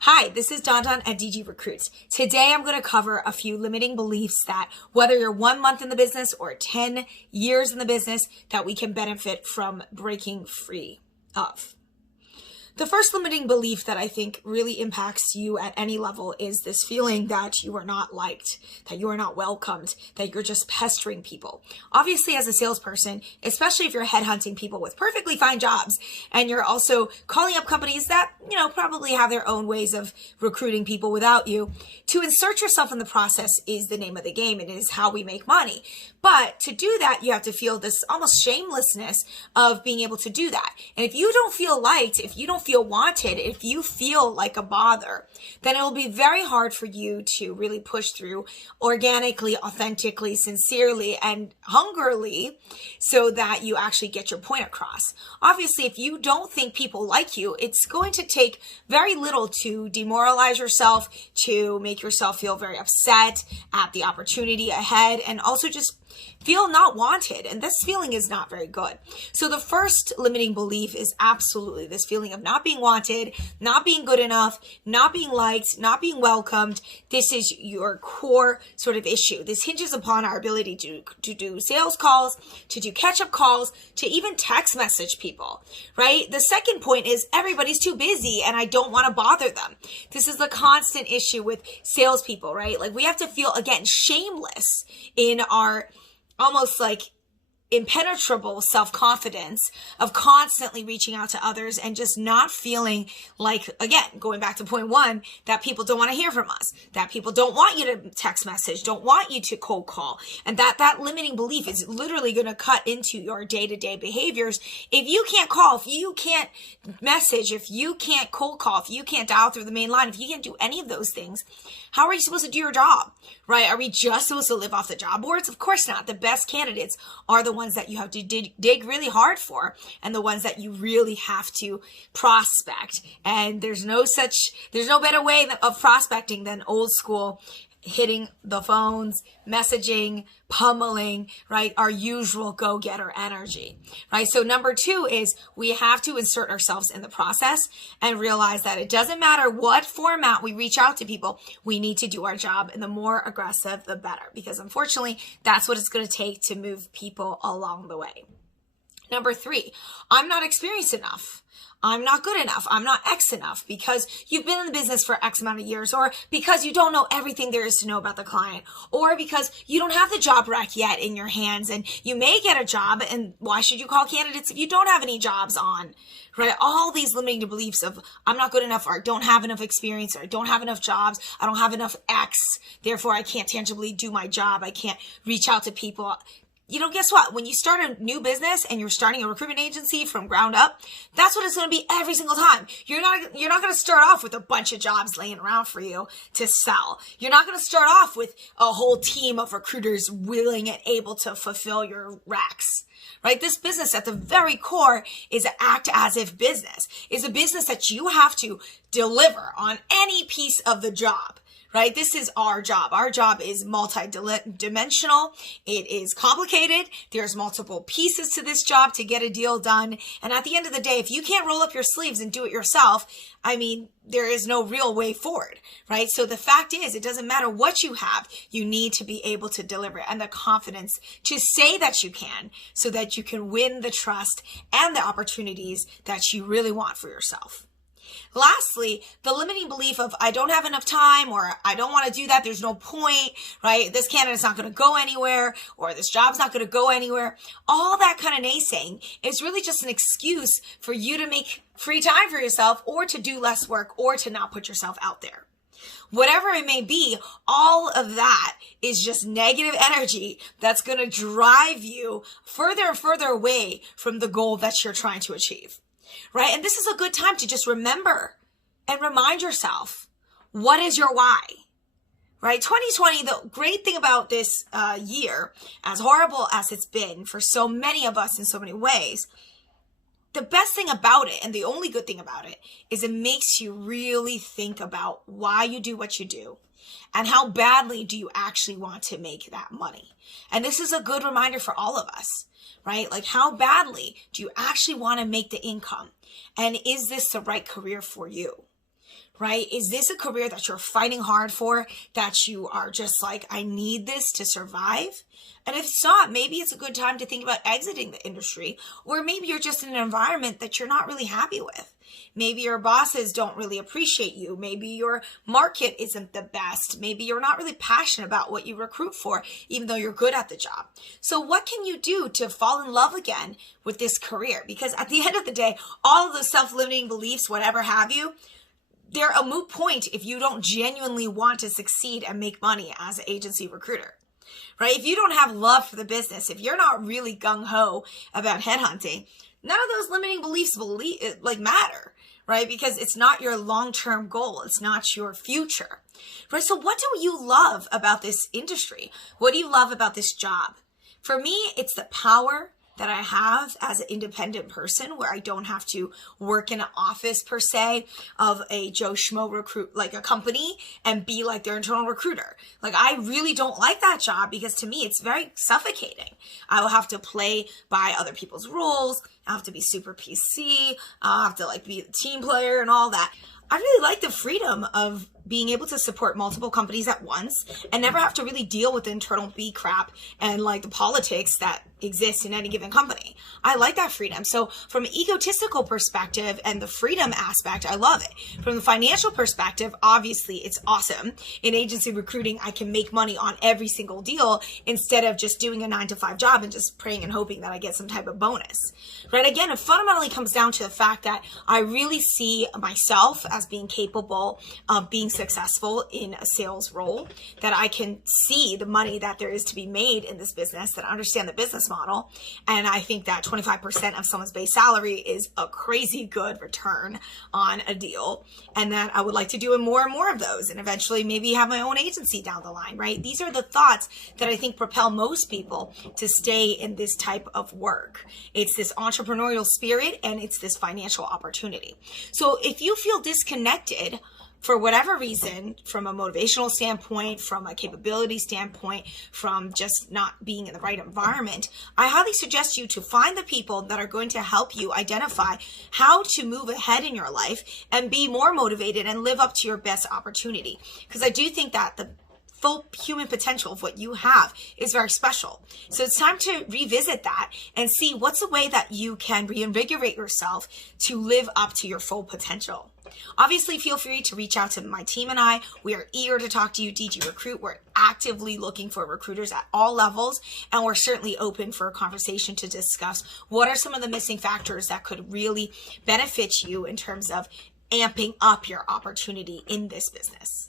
Hi, this is Dandan at DG Recruits. Today I'm going to cover a few limiting beliefs that whether you're 1 month in the business or 10 years in the business, that we can benefit from breaking free of. The first limiting belief that I think really impacts you at any level is this feeling that you are not liked, that you are not welcomed, that you're just pestering people. Obviously, as a salesperson, especially if you're headhunting people with perfectly fine jobs, and you're also calling up companies that, probably have their own ways of recruiting people without you, to insert yourself in the process is the name of the game. It is how we make money. But to do that, you have to feel this almost shamelessness of being able to do that. And if you don't feel liked, if you don't feel wanted, if you feel like a bother, then it will be very hard for you to really push through organically, authentically, sincerely, and hungrily so that you actually get your point across. Obviously, if you don't think people like you, it's going to take very little to demoralize yourself, to make yourself feel very upset at the opportunity ahead, and also just feel not wanted. And this feeling is not very good. So the first limiting belief is absolutely this feeling of not being wanted, not being good enough, not being liked, not being welcomed. This is your core sort of issue. This hinges upon our ability to do sales calls, to do catch-up calls, to even text message people, right? The second point is everybody's too busy and I don't want to bother them. This is the constant issue with salespeople, right? Like we have to feel, again, shameless in our almost like impenetrable self-confidence of constantly reaching out to others and just not feeling like, again, going back to point one, that people don't want to hear from us, that people don't want you to text message, don't want you to cold call. And that limiting belief is literally going to cut into your day-to-day behaviors. If you can't call, if you can't message, if you can't cold call, if you can't dial through the main line, if you can't do any of those things, how are you supposed to do your job, right? Are we just supposed to live off the job boards? Of course not. The best candidates are the ones that you have to dig really hard for, and the ones that you really have to prospect. And there's no better way of prospecting than old school, hitting the phones, messaging, pummeling, right? Our usual go-getter energy, right? So number two is we have to insert ourselves in the process and realize that it doesn't matter what format we reach out to people, we need to do our job, and the more aggressive, the better, because unfortunately, that's what it's going to take to move people along the way. Number three, I'm not experienced enough. I'm not good enough. I'm not X enough, because you've been in the business for X amount of years, or because you don't know everything there is to know about the client, or because you don't have the job rack yet in your hands and you may get a job, and why should you call candidates if you don't have any jobs on, right? All these limiting beliefs of I'm not good enough, or I don't have enough experience, or I don't have enough jobs, I don't have enough X, therefore I can't tangibly do my job, I can't reach out to people. Guess what? When you start a new business and you're starting a recruitment agency from ground up, that's what it's going to be every single time. You're not going to start off with a bunch of jobs laying around for you to sell. You're not going to start off with a whole team of recruiters willing and able to fulfill your racks, right? This business at the very core is an act as if business. It's a business that you have to deliver on any piece of the job. Right? This is our job. Our job is multi-dimensional. It is complicated. There's multiple pieces to this job to get a deal done. And at the end of the day, if you can't roll up your sleeves and do it yourself, there is no real way forward, right? So the fact is, it doesn't matter what you have. You need to be able to deliver it, and the confidence to say that you can, so that you can win the trust and the opportunities that you really want for yourself. Lastly, the limiting belief of I don't have enough time, or I don't want to do that, there's no point, right? This candidate's not going to go anywhere, or this job's not going to go anywhere. All that kind of naysaying is really just an excuse for you to make free time for yourself, or to do less work, or to not put yourself out there. Whatever it may be, all of that is just negative energy that's going to drive you further and further away from the goal that you're trying to achieve. Right? And this is a good time to just remember and remind yourself, what is your why? Right? 2020, the great thing about this year, as horrible as it's been for so many of us in so many ways, the best thing about it, and the only good thing about it, is it makes you really think about why you do what you do, and how badly do you actually want to make that money. And this is a good reminder for all of us, right? Like, how badly do you actually want to make the income? And is this the right career for you? right? Is this a career that you're fighting hard for, that you are just like, I need this to survive? And if it's not, maybe it's a good time to think about exiting the industry, or maybe you're just in an environment that you're not really happy with. Maybe your bosses don't really appreciate you. Maybe your market isn't the best. Maybe you're not really passionate about what you recruit for, even though you're good at the job. So what can you do to fall in love again with this career? Because at the end of the day, all of the self-limiting beliefs, whatever have you, they're a moot point if you don't genuinely want to succeed and make money as an agency recruiter, right? If you don't have love for the business, if you're not really gung-ho about headhunting, none of those limiting beliefs matter, right? Because it's not your long-term goal. It's not your future, right? So what do you love about this industry? What do you love about this job? For me, it's the power that I have as an independent person, where I don't have to work in an office per se of a Joe Schmo recruit, like a company, and be like their internal recruiter. Like, I really don't like that job, because to me, it's very suffocating. I will have to play by other people's rules. I have to be super PC. I'll have to be a team player and all that. I really like the freedom of being able to support multiple companies at once and never have to really deal with the internal B crap and the politics that exists in any given company. I like that freedom. So from an egotistical perspective and the freedom aspect, I love it. From the financial perspective, obviously it's awesome. In agency recruiting, I can make money on every single deal instead of just doing a 9-to-5 job and just praying and hoping that I get some type of bonus, right? Again, it fundamentally comes down to the fact that I really see myself as being capable of being successful in a sales role, that I can see the money that there is to be made in this business, that I understand the business model. And I think that 25% of someone's base salary is a crazy good return on a deal. And that I would like to do more and more of those, and eventually maybe have my own agency down the line, right? These are the thoughts that I think propel most people to stay in this type of work. It's this entrepreneurial spirit, and it's this financial opportunity. So if you feel disconnected for whatever reason, from a motivational standpoint, from a capability standpoint, from just not being in the right environment, I highly suggest you to find the people that are going to help you identify how to move ahead in your life and be more motivated and live up to your best opportunity. Because I do think that the full human potential of what you have is very special. So it's time to revisit that and see what's a way that you can reinvigorate yourself to live up to your full potential. Obviously, feel free to reach out to my team and I. We are eager to talk to you, DG Recruit. We're actively looking for recruiters at all levels, and we're certainly open for a conversation to discuss what are some of the missing factors that could really benefit you in terms of amping up your opportunity in this business.